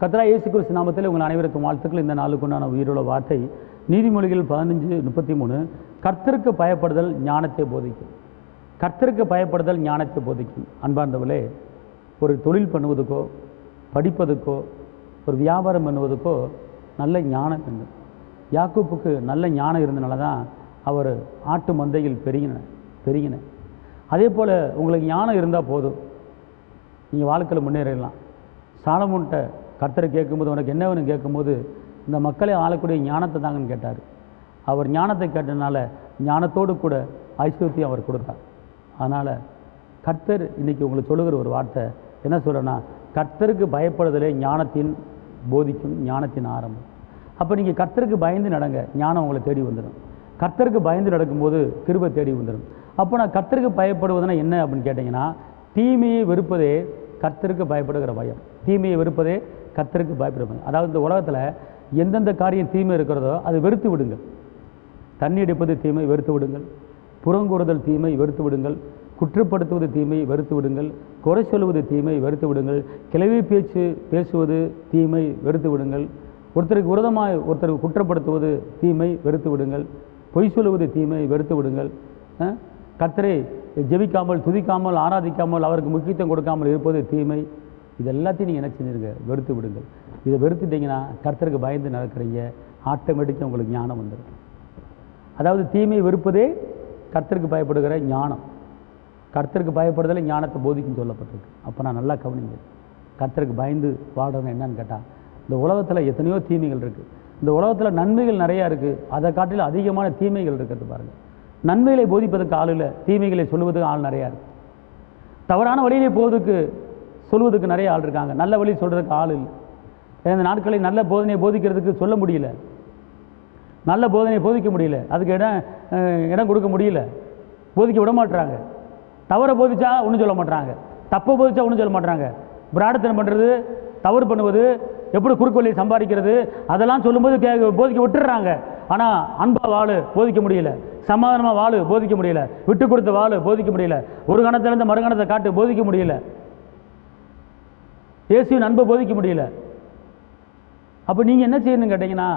கர்த்தராகிய இயேசு கிறிஸ்து நாமத்தில் உங்கள் அனைவருக்கும் வாழ்த்துக்கள். இந்த நாளுக்குண்டான உயிருள்ள வார்த்தை நீதிமொழிகள் 15:33. கர்த்தருக்கு பயப்படுதல் ஞானத்தை போதிக்கும். கர்த்தருக்கு பயப்படுதல் ஞானத்தை போதிக்கும். அன்பார்ந்தவர்களே, ஒரு தொழில் பண்ணுவதுக்கோ, படிப்பதுக்கோ, ஒரு வியாபாரம் பண்ணுவதுக்கோ நல்ல ஞானம் வேண்டும். யாக்கோப்புக்கு நல்ல ஞானம் இருந்தனால தான் அவர் ஆட்டு மந்தையில் பெருகின. அதே போல் உங்களுக்கு ஞானம் இருந்தால் போதும், நீங்கள் வாழ்க்கையில் முன்னேறிடலாம். சாலமோன்கிட்ட கர்த்தரை கேட்கும்போது உனக்கு என்ன வேணும் கேட்கும்போது, இந்த மக்களை ஆளக்கூடிய ஞானத்தை தாங்கன்னு கேட்டார். அவர் ஞானத்தை கேட்டதுனால ஞானத்தோடு கூட ஐஸ்வர்யத்தையும் அவர் கொடுத்தார். அதனால் கர்த்தர் இன்றைக்கி உங்களுக்கு சொல்லுகிற ஒரு வார்த்தை என்ன சொல்கிறேன்னா, கர்த்தருக்கு பயப்படுதலே ஞானத்தின் போதிக்கும், ஞானத்தின் ஆரம்பம். அப்போ நீங்கள் கர்த்தருக்கு பயந்து நடங்க, ஞானம் உங்களை தேடி வந்துடும். கர்த்தருக்கு பயந்து நடக்கும்போது கிருபை தேடி வந்துடும். அப்போ நான் கர்த்தருக்கு பயப்படுவதுனா என்ன அப்படின்னு கேட்டிங்கன்னா, தீமையை வெறுப்பதே கர்த்தருக்கு பயப்படுகிற பயம். தீமையை வெறுப்பதே கர்த்தருக்கு பயப்படுகிற பயம். அதாவது இந்த உலகத்தில் எந்தெந்த காரியம் தீமை இருக்கிறதோ அதை வெறுத்து விடுங்கள். தண்ணி அடிப்பது தீமை, வெறுத்து விடுங்கள். புறங்கூறுதல் தீமை, வெறுத்து விடுங்கள். குற்றப்படுத்துவது தீமை, வெறுத்து விடுங்கள். குறை சொல்வது தீமை, வெறுத்து விடுங்கள். கிளவி பேச்சு பேசுவது தீமை, வெறுத்து விடுங்கள். ஒருத்தருக்கு விரோதமாக ஒருத்தருக்கு குற்றப்படுத்துவது தீமை, வெறுத்து விடுங்கள். பொய் சொல்லுவது தீமை, வெறுத்து விடுங்கள். கர்த்தரை ஜெபிக்காமல், துதிக்காமல், ஆராதிக்காமல், அவருக்கு முக்கியத்துவம் கொடுக்காமல் இருப்பது தீமை. இது எல்லாத்தையும் நீங்கள் என்ன செஞ்சுருங்க, வெறுத்து விடுங்கள். இதை வெறுத்துட்டிங்கன்னா கர்த்தருக்கு பயந்து நடக்கிறீங்க, ஆட்டோமேட்டிக்காக உங்களுக்கு ஞானம் வந்துடும். அதாவது தீமை வெறுப்பதே கர்த்தருக்கு பயப்படுகிற ஞானம். கர்த்தருக்கு பயப்படுதலே ஞானத்தை போதிக்கும் சொல்லப்பட்டிருக்கு. அப்போ நான் நல்லா கவனிங்க. கர்த்தருக்கு பயந்து வாழ்கிறதுன்னு என்னன்னு கேட்டால், இந்த உலகத்தில் எத்தனையோ தீமைகள் இருக்குது. இந்த உலகத்தில் நன்மைகள் நிறையா இருக்குது, அதை காட்டிலும் அதிகமான தீமைகள் இருக்கிறது பாருங்கள். நன்மைகளை போதிப்பதற்கு ஆள் இல்லை, தீமைகளை சொல்லுவதுக்கு ஆள் நிறையா இருக்குது. தவறான வழியிலே போவதுக்கு சொல்வதற்கு நிறைய ஆள் இருக்காங்க, நல்ல வழி சொல்கிறதுக்கு ஆள் இல்லை. இந்த நாட்களில் நல்ல போதனையை போதிக்கிறதுக்கு சொல்ல முடியல, நல்ல போதனையை போதிக்க முடியல, அதுக்கு இடம் கொடுக்க முடியல, போதிக்க விட மாட்டுறாங்க. தவறை போதிச்சா ஒன்றும் சொல்ல மாட்டுறாங்க, தப்பை போதிச்சா ஒன்றும் சொல்ல மாட்டுறாங்க. பிரார்த்தனை பண்ணுறது, தவறு பண்ணுவது, எப்படி குறுக்கு வழியை சம்பாதிக்கிறது, அதெல்லாம் சொல்லும்போது போதிக்க விட்டுடுறாங்க. ஆனால் அன்பா வாழு போதிக்க முடியல, சமாதானமாக வாழு போதிக்க முடியல, விட்டு கொடுத்த வாழு போதிக்க முடியல, ஒரு கணத்திலேருந்து மறுகணத்தை காட்டு போதிக்க முடியல, இயேசுவின் அன்பை போதிக்க முடியல. அப்போ நீங்கள் என்ன செய்யணும்னு கேட்டிங்கன்னா,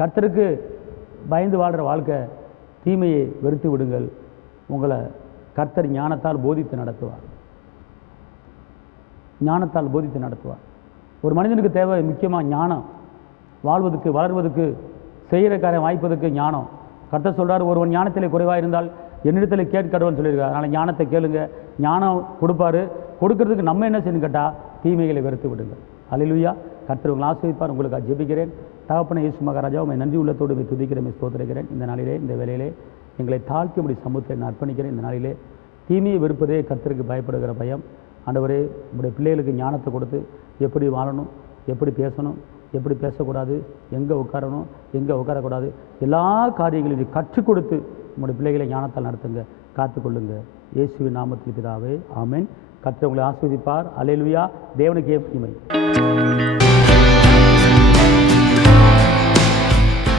கர்த்தருக்கு பயந்து வாழ்கிற வாழ்க்கை, தீமையை வெறுத்து விடுங்கள். உங்களை கர்த்தர் ஞானத்தால் போதித்து நடத்துவார். ஞானத்தால் போதித்து நடத்துவார். ஒரு மனிதனுக்கு தேவை முக்கியமாக ஞானம். வாழ்வதற்கு, வளர்வதற்கு, செய்கிற காரியம் வாய்ப்பதற்கு ஞானம். கர்த்தர் சொல்கிறார், ஒருவன் ஞானத்திலே குறைவாக இருந்தால் என்னிடத்தில் கேட்கறவன் சொல்லியிருக்கார். அதனால் ஞானத்தை கேளுங்க, ஞானம் கொடுப்பாரு. கொடுக்கறதுக்கு நம்ம என்ன செய்யணும் கேட்டால், தீமைகளை வெறுத்து விடுங்கள். அல்லேலூயா. கர்த்தர் உங்களை ஆசீர்வதிப்பார். உங்களுக்கு ஜெபிக்கிறேன். தகப்பனே இயேசு மகாராஜா, உண்மை நன்றி உள்ளத்தோடு துதிக்கிறேன், ஸ்தோத்திரிக்கிறேன். இந்த நாளிலே, இந்த வேளையிலே எங்களை தாழ்த்தி உடைய சமூகத்தை நான் அர்ப்பணிக்கிறேன். இந்த நாளிலே தீமையை வெறுப்பதே கர்த்தருக்கு பயப்படுகிற பயம். ஆண்டவரே, உங்களுடைய பிள்ளைகளுக்கு ஞானத்தை கொடுத்து எப்படி வாழணும், எப்படி பேசணும், எப்படி பேசக்கூடாது, எங்கே உட்காரணும், எங்கே உட்காரக்கூடாது, எல்லா காரியங்களையும் கற்றுக் கொடுத்து உங்களுடைய பிள்ளைகளை ஞானத்தால் நடத்துங்க, காத்துக்கொள்ளுங்க. இயேசுவின் நாமத்தில் பிதாவே, ஆமென். கர்த்தர் உங்களை ஆசீர்வதிப்பார். அல்லேலூயா. தேவனுக்கே மகிமை.